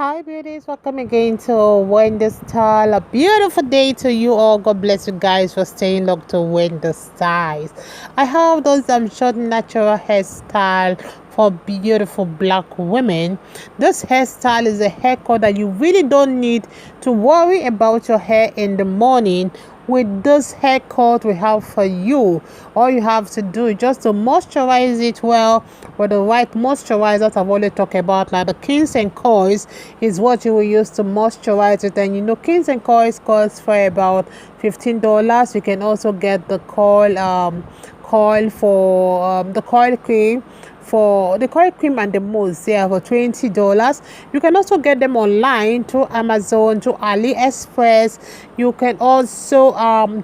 Hi beauties, welcome again to Wendy Style. A beautiful day to you all. God bless you guys for staying up to Wendy Styles. I have those short natural hairstyle for beautiful black women. This hairstyle is a haircut that you really don't need to worry about your hair in the morning. With this haircut we have for you, all you have to do is just to moisturize it well with the right moisturizer that I've already talked about. Now the Kings and Coils is what you will use to moisturize it, and you know Kings and Coils cost for about $15. You can also get the coil for the coil cream, for the coil cream and the mousse, yeah, for $20. You can also get them online through Amazon, to AliExpress. You can also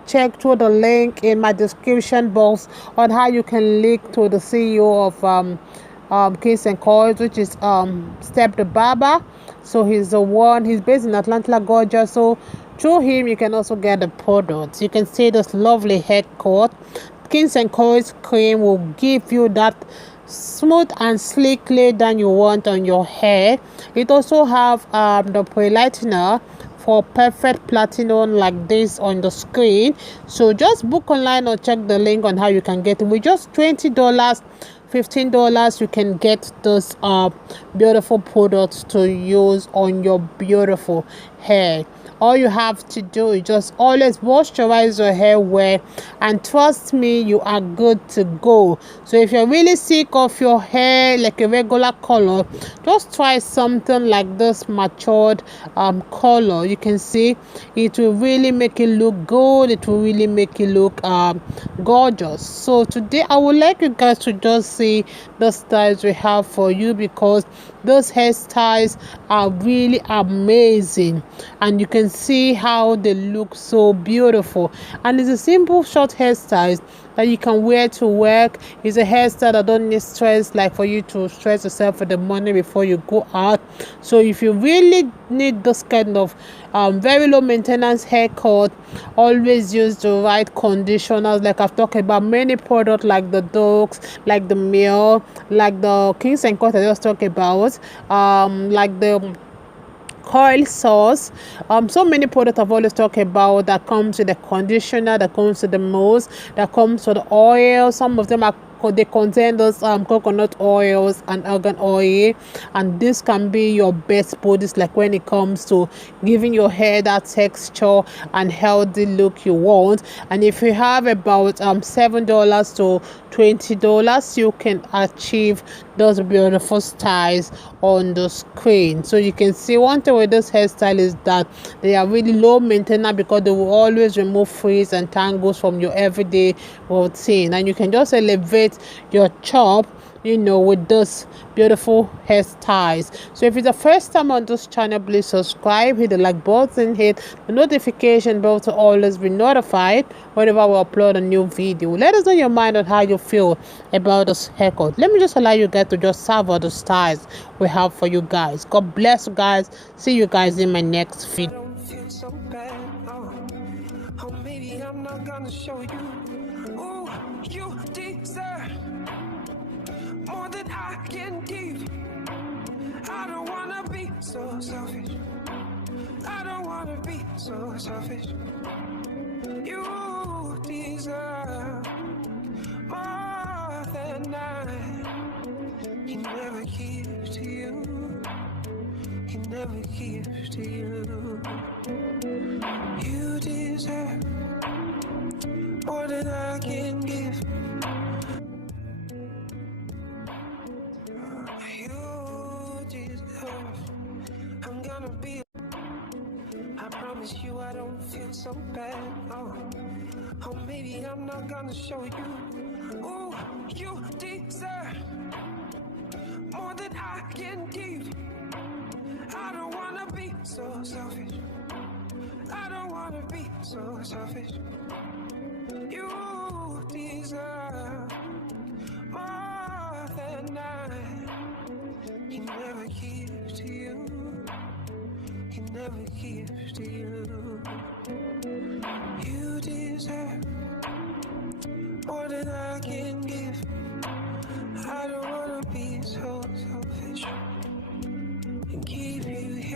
check through the link in my description box on how you can link to the CEO of Kings and Coils, which is Step the Barber. So he's based in Atlanta, Georgia. So through him you can also get the products. You can see this lovely haircut. Kings and Coils cream will give you that smooth and sleek lay down you want on your hair. It also have the pre-lightener for perfect platinum like this on the screen. So just book online or check the link on how you can get it. With just $20, $15 you can get those beautiful products to use on your beautiful hair. All you have to do is just always moisturize your hair well, and trust me, you are good to go. So if you're really sick of your hair like a regular color, just try something like this matured color. You can see it will really make it look good. It will really make it look gorgeous. So today I would like you guys to just see the styles we have for you, because those hairstyles are really amazing, and you can see how they look so beautiful. And it's a simple short hairstyle that you can wear to work. It's a hairstyle that don't need stress, like for you to stress yourself for the morning before you go out. So if you really need this kind of very low maintenance haircut, always use the right conditioners. Like I've talked about many products like the Dogs, like the MIELLE, like the Kings and Coils I just talked about, like the coil sauce, so many products I've always talked about that comes with the conditioner, that comes with the mousse, that comes with the oil. Some of them are they contain those coconut oils and argan oil, and this can be your best bodies, like when it comes to giving your hair that texture and healthy look you want. And if you have about $7 to $20, you can achieve those beautiful styles on the screen. So you can see one thing with this hairstyle is that they are really low maintenance, because they will always remove frizz and tangles from your everyday routine, and you can just elevate your chop, you know, with this beautiful hairstyles. So if it's the first time on this channel, please subscribe, hit the like button, hit the notification bell to always be notified whenever we upload a new video. Let us know your mind on how you feel about this haircut. Let me just allow you guys to just savor the styles we have for you guys. God bless you guys. See you guys in my next video. Maybe I'm not gonna show you. Ooh, you deserve more than I can give. I don't wanna be so selfish. I don't wanna be so selfish. You deserve more than I can never give to you. Can never give to you. You deserve more than I can give. You deserve. I'm gonna be. I promise you I don't feel so bad. Oh, maybe I'm not gonna show you. Ooh, you deserve more than I can give. I don't wanna be so selfish. I don't wanna be so selfish. You deserve more than I can never give to you. Can never give to you. You deserve more than I can give. I don't wanna be so selfish and keep you here.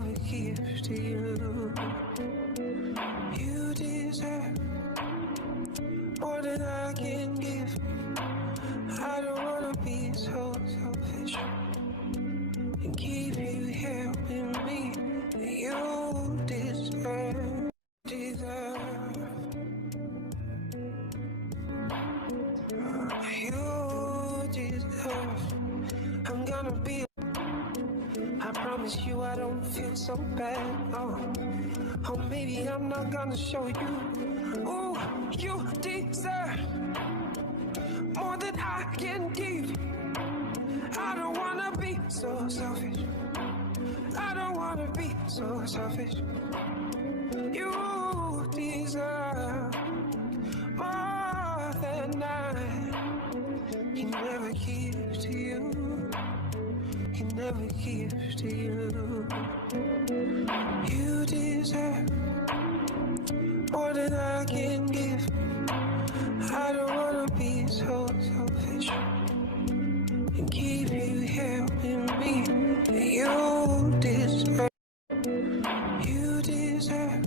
never give to you. You deserve more than I can give. I don't wanna be so selfish and keep you here with me. You deserve, deserve. You deserve. I'm gonna be. I promise you I don't feel so bad. Oh, maybe I'm not gonna show you. Ooh, you deserve more than I can give. I don't wanna be so selfish. I don't wanna be so selfish. You deserve more than I can never give to you. Can never give to you. You deserve more than I can give. I don't wanna be so selfish and keep you here with me. You deserve. You deserve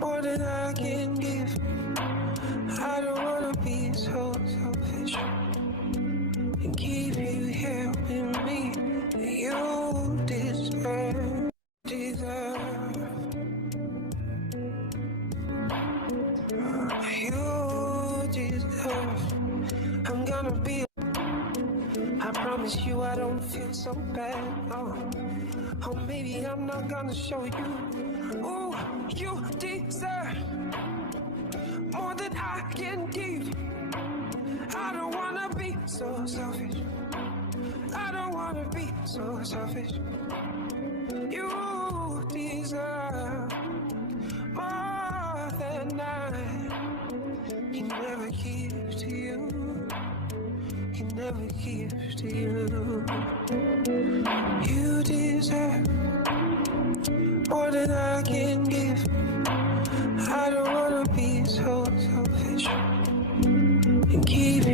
more than I can give. I don't wanna be so selfish and keep you here with me. You deserve, deserve. You deserve. I'm gonna be. I promise you I don't feel so bad. Oh, maybe I'm not gonna show you. Ooh, you deserve more than I can give. I don't wanna be so selfish. I don't wanna be so selfish. You deserve more than I can never give to you. Can never give to you. You deserve more than I can give. I don't wanna be so selfish and keep